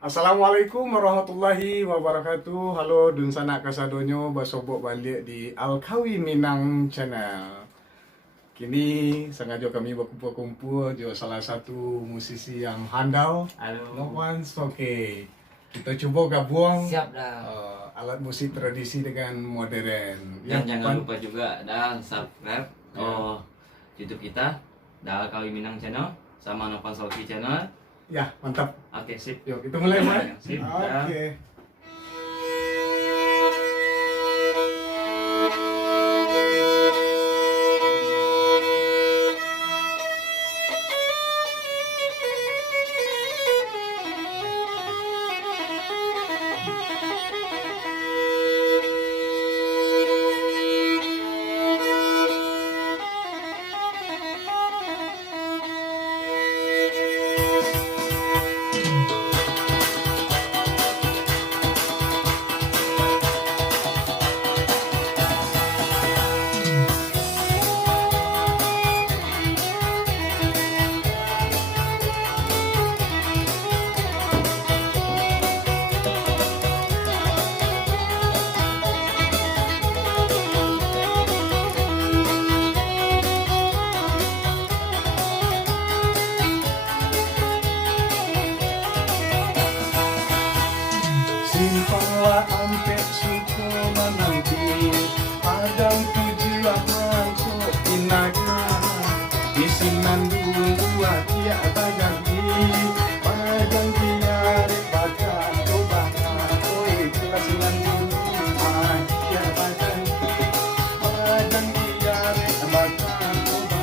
Assalamualaikum warahmatullahi wabarakatuh. Halo Dunsana Kasadonyo basobok balik di Alkawi Minang Channel. Kini sengaja kami berkumpul-kumpul jo salah satu musisi yang handal. Halo. Novan Soke. Kita coba gabung Siap dah. alat musik tradisi dengan modern. Dan jangan lupa juga dan subscribe YouTube kita Alkawi Minang Channel sama Novan Soki Channel. Ya, mantap. Oke, sip. Yuk, kita mulai, Pak. Sip. Oke. Simpanglah ampe suku menanti padang tujuan mangkuk inaga isinan dulu dia bagandi padang dia baca coba oi kelasinan dulu dia bagandi padang dia baca coba.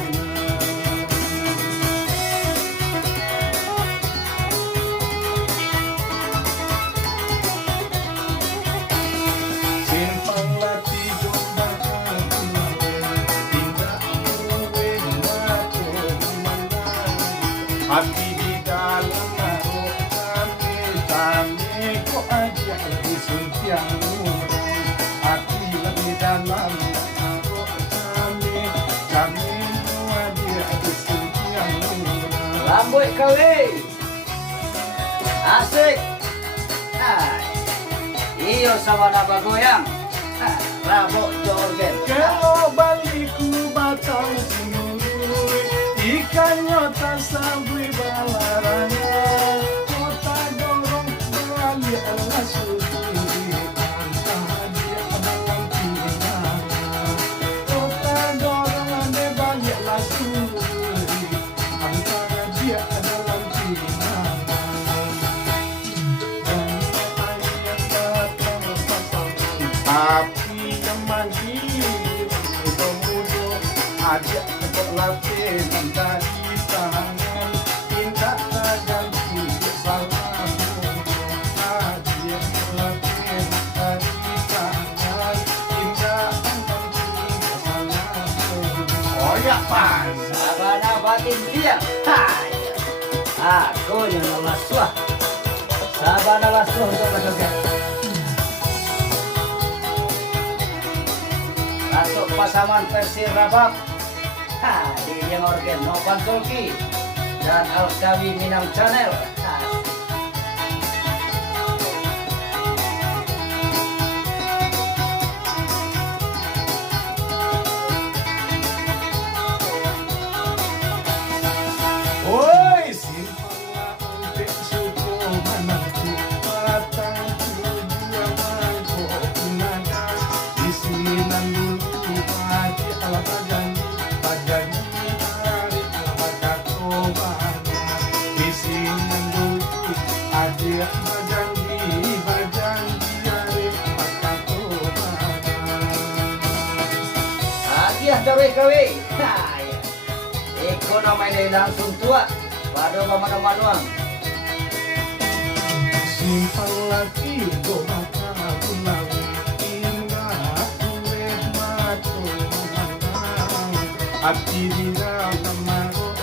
Simpanglah tidur makan tidak kue mati memandang hati di dalam maruk kami kok aja lebih suntiang murah hati lebih dalam maruk kami semua dia lebih suntiang murah. Lamboy kawi asik. Iyo sama napa goyang. Rabok joget. Kalau baliku batang sinului ikan nyota sabui balaranya kota dorong balik lasuri antah dia dalam pinang kota dorong ane balik lasuri antara dia dalam pinang. Tapi yang mandiri pemuda ajak berlatih minta di tangan minta ganti salam ajak berlatih minta di tangan minta ganti salam. Oh ya pan. Sabana batin dia. Hai. Aku yang lemas wah. Sabana lasuh untuk berjoget. Masuk pasaman versi rabab. Ini yang organ Novan Soki dan Alkawi Minang Channel. Oi, simpanglah ampe suku menanti batang tujuan mangkuk inaga isinan dulu pagi ala pagani hari ala kakobana isinan dulu adia bagandi hari kakobana. Hadiah kawe-kawe. Ekonomi langsung tua. Pada manuang. Simpang lagi maka bulawi indah kue matu memandang hati di dalam maruk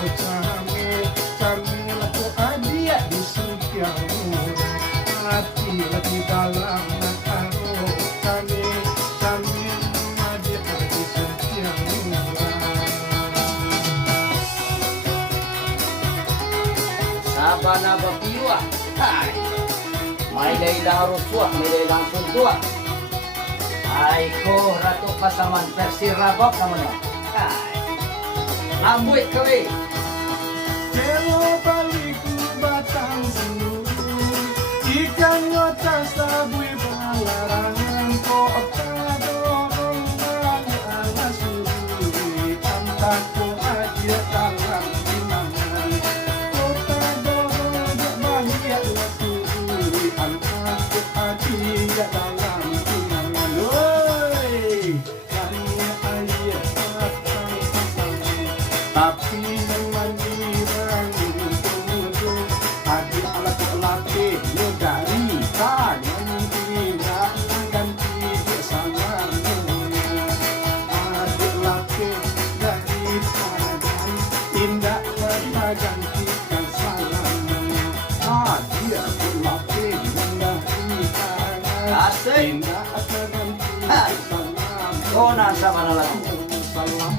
kami laku adia di setiap murah hati lebih dalam maruk kami adia di setiap murah. Sabana bapiwa. Hai. May dailang ruswa, may dailang suntua. Ay ko, Ratu Pasaman persirabak naman na. Ay, amboy kami. Pero baliku batang seluruh ikan ngota sabui balarangan ko kadorong ala suri antak ko aja dalam binangan kota dorong bahagia suri antak ko aja dalam binangan oi kaya ayah batang seluruh tapi yang mandirang untung adik alat latih yo dari tangan tidak ganti bersama adik latih dari tangan tindak pada gantikan salamnya adik latih dari tangan Asik. tindak pada ganti Ha. salam Oh, nasa mana lagi? salam